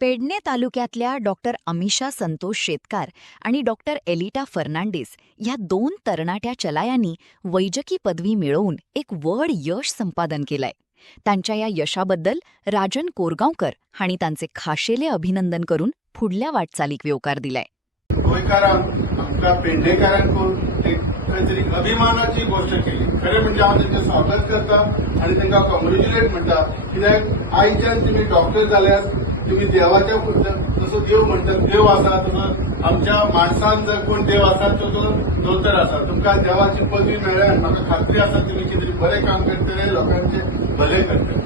पेडणे तालुक्यातल्या डॉक्टर अमिषा संतोष शेतकार आणि डॉक्टर एलिटा फर्नांडिस ह्या दोन तरणाट्या चलायांनी वैजकी पदवी मिळवून एक व्हड यश संपादन केलंय. त्यांच्या या यशाबद्दल राजन कोरगांवकर हाणी तांचे खाशेले अभिनंदन करून फुडल्या वाटचालीक येवकार दिलाय. गोंयकारांक आमच्या पेडणेकारांकून एक खंयतरी अभिमानाची गोष्ट केली. खरें म्हणजे हांव तेंचें स्वागत करता आनी तांकां कॉंग्रॅच्युलेट म्हणटा. कित्याक आयच्यान तुमी डॉक्टर जाल्यात, तुम्ही देवाच्या जसो देव म्हणटात देव आसा तसो आमच्या माणसान जर कोण देव आसा तसो दोतोर आसा. तुमकां देवाची पदवी मेळ्ळ्या आनी म्हाका खात्री आसा तुमी कितें बरें काम करतले, लोकांचे भले करतले.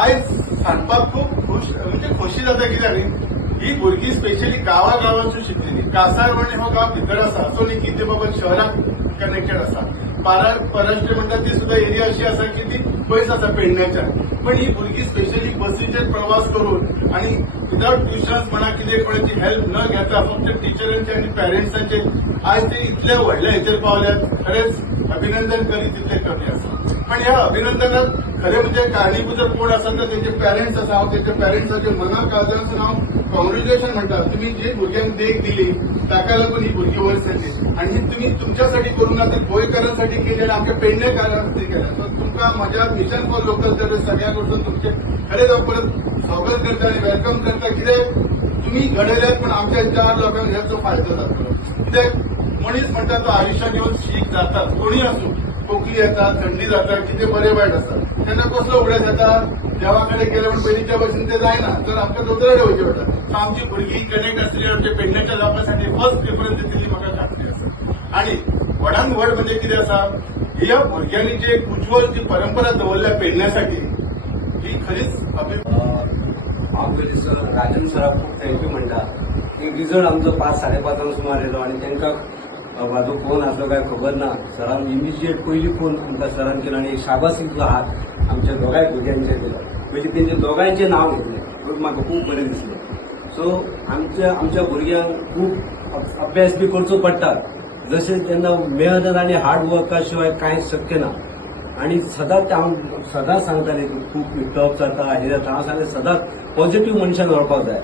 आयज सांगपाक खूब म्हणजे खोशी जाता कित्याक ही भुरगीं स्पेशली गांवांतसून शिकलेली. कासारवणी हो गांव भितर आसा, असो न्ही की ते बाबा शहराक कनेक्टेड आसा. पराष्ट्र म्हणटा ती सुद्धा एरिया अशी आसा की ती पयस आसा पेडण्याच्या. पण ही भुरगीं स्पेशली बसीचेर प्रवास करून आणि विदाउट ट्युशन्स म्हणा कितें कोणाची हेल्प न घेता फक्त टिचरांचे आणि पॅरेंट्सांचे आज ते इतले व्हडल्या हेचेर पावल्यात. खरेंच अभिनंदन करीत तितले कमी आसा. पण ह्या अभिनंदनात खरें म्हणजे कारणीभूत जर कोण आसा तर तेंचे पॅरेंट्स आसा. हांव तेंच्या पॅरेंट्साचे मना काळजांतसून हांव कॉंग्रॅच्युलेशन म्हणटा. तुम्ही जे भुरग्यांक देख दिली ताका लागून ही भुरगीं वयर सरली आणि ही तुम्ही तुमच्यासाठी करून ना तर गोंयकारांसाठी केली आणि आमच्या पेडणेकारांसाठी केल्या. तर तुमकां माझ्या मिशन फॉर लोकल सर्व्हिस सगळ्या कडसून तुमचे खरेंच हांव परत स्वागत करता आणि वेलकम करता. कित्याक तुम्ही घडयल्यात पण आमच्या 4 लोकांक ह्याचो फायदो जातलो. कित्याक मनीस म्हणटा तो आयुश्यात येवन शीक जातात, कोणी आसूं, खोकली येता, थंडी जाता, कितें बरें वायट आसा, तेन्ना कसलो उगडेस येता. देवा कडेन गेले पण पयलींच्या भशेन ते जायना, तर आमकां दोतोरा कडेन वयचें पडटा. सो आमची भुरगीं कनेक्ट आसली आमच्या पेडण्याच्या लोकांसाठी फर्स्ट प्रिफरन्स दितली म्हाका खात्री आसा. आणि व्हडान व्हड म्हणजे कितें आसा, ह्या भुरग्यांनी जी एक उज्वल जी परंपरा दवरल्या पेडण्यासाठी ही खरीच हांव पयलीं सर राजन सराक खूब थँक्यू म्हणटा. एक रिजल्ट आमचो 5-5:30 सुमार येयलो आणि तांकां म्हाजो फोन आसलो काय खबर ना. सरान इमिजिएट पयलीं फोन आमकां सरान केलो आणि शाबासकीचो हात आमच्या दोगांय भुरग्यांचेर दिलो. म्हणजे तेंचे दोगांयचें नांव घेतलें. म्हाका खूब बरें दिसलें. सो आमच्या भुरग्यांक खूब अभ्यास बी करचो पडटा. जशें तेन्ना मेहनत आनी हार्ड वर्का शिवाय कांयच शक्य ना. आणि सदांच सांगताले खूप टफ जाता हे जाता. हांव सांगलें सदांच पॉझिटिव्ह मनशान वळपाक जाय.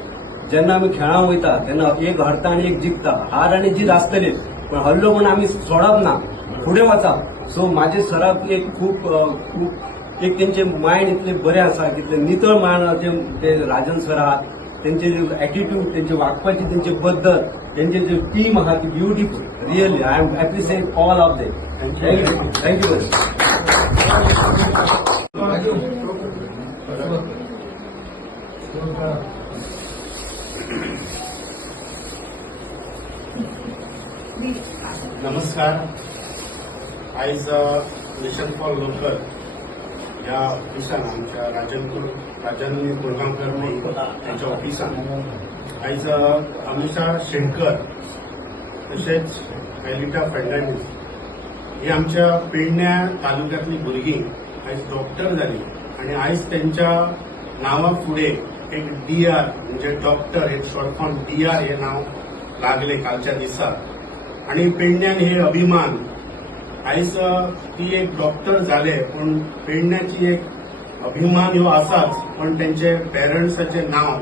जेन्ना आमी खेळांक वयता तेन्ना एक हारता आनी एक जिखता. हार आनी जीत आसतलीच, पण हरलो म्हण आमी सोडप ना, फुडें वचप. सो म्हाजे सराक एक खूब एक तेंचे मायंड इतले बरें आसा, कितले नितळ मायंड ते राजन सर आहात. तेंचे एटिट्यूड, तेंचे वागपाची तेंचे पद्दत, तेंचे जे टीम आहा ती beautiful. Really I am appreciate all of them. Thank you very नमस्कार. आयज मिशन फॉर लोकल ह्या ऑफिसान आमच्या राजन कोरगांवकर त्यांच्या ऑफिसान आयज अमिषा शेणकर तशेंच एलिटा फर्नांडीस ही आमच्या पेडण्या तालुक्यांतली भुरगीं आयज डॉक्टर जाली आणि आयज त्यांच्या नांवा फुडें एक DR म्हणजे डॉक्टर एक शॉर्ट फॉर्म DR हे नाव लागले कालच्या दिसा. आणि पेडण्यान हे अभिमान आयज ती एक डॉक्टर जाले पण पेडण्याची एक अभिमान ह्यो आसाच. पण त्यांचे पेरंट्साचे नाव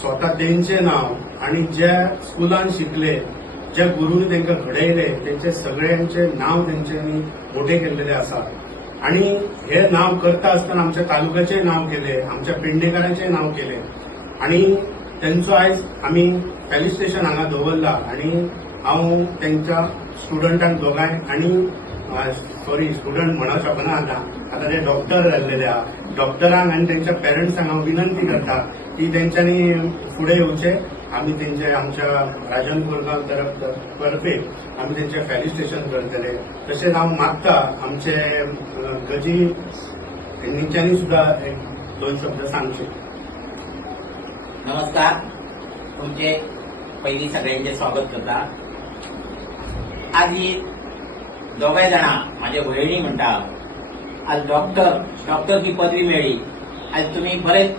स्वता तेंचे नाव आणि ज्या स्कुलान शिकले, ज्या गुरुनी तांकां घडयले तेंचे सगळ्यांचे नाव तेंच्यांनी मोठे केल्लेले आसा. आणि हे नाव करता आसतना आमच्या तालुक्याचे नाव केले, आमच्या पेडणेकारांचे नाव केले. आणि त्यांचो आयज आमी फेलिस्टेशन हांगा दवरला. आणि हांव त्यांच्या स्टुडंटांक दोगांय आणि स्टुडंट म्हणूंक शकना आता ते डॉक्टर जाल्लेले आहा. डॉक्टरांक आनी त्यांच्या पेरंट्सांक हांव विनंती करता की तेंच्यांनी फुडें येवचे. आमी तेंचे आमच्या राजन कोरगांव तर्फे आमी तेंचे फेलिस्टेशन करतले. तशेंच हांव मागता आमचे गजी हेंच्यांनी सुद्धा एक 2 शब्द सांगचे. नमस्कार. तुमचे पहिली सगळ्यांचे स्वागत करता. आज ही दोगांय जाणां माझ्या भयणी म्हणटा आज डॉक्टर ही पदवी मेळ्ळी. आज तुम्ही बरेच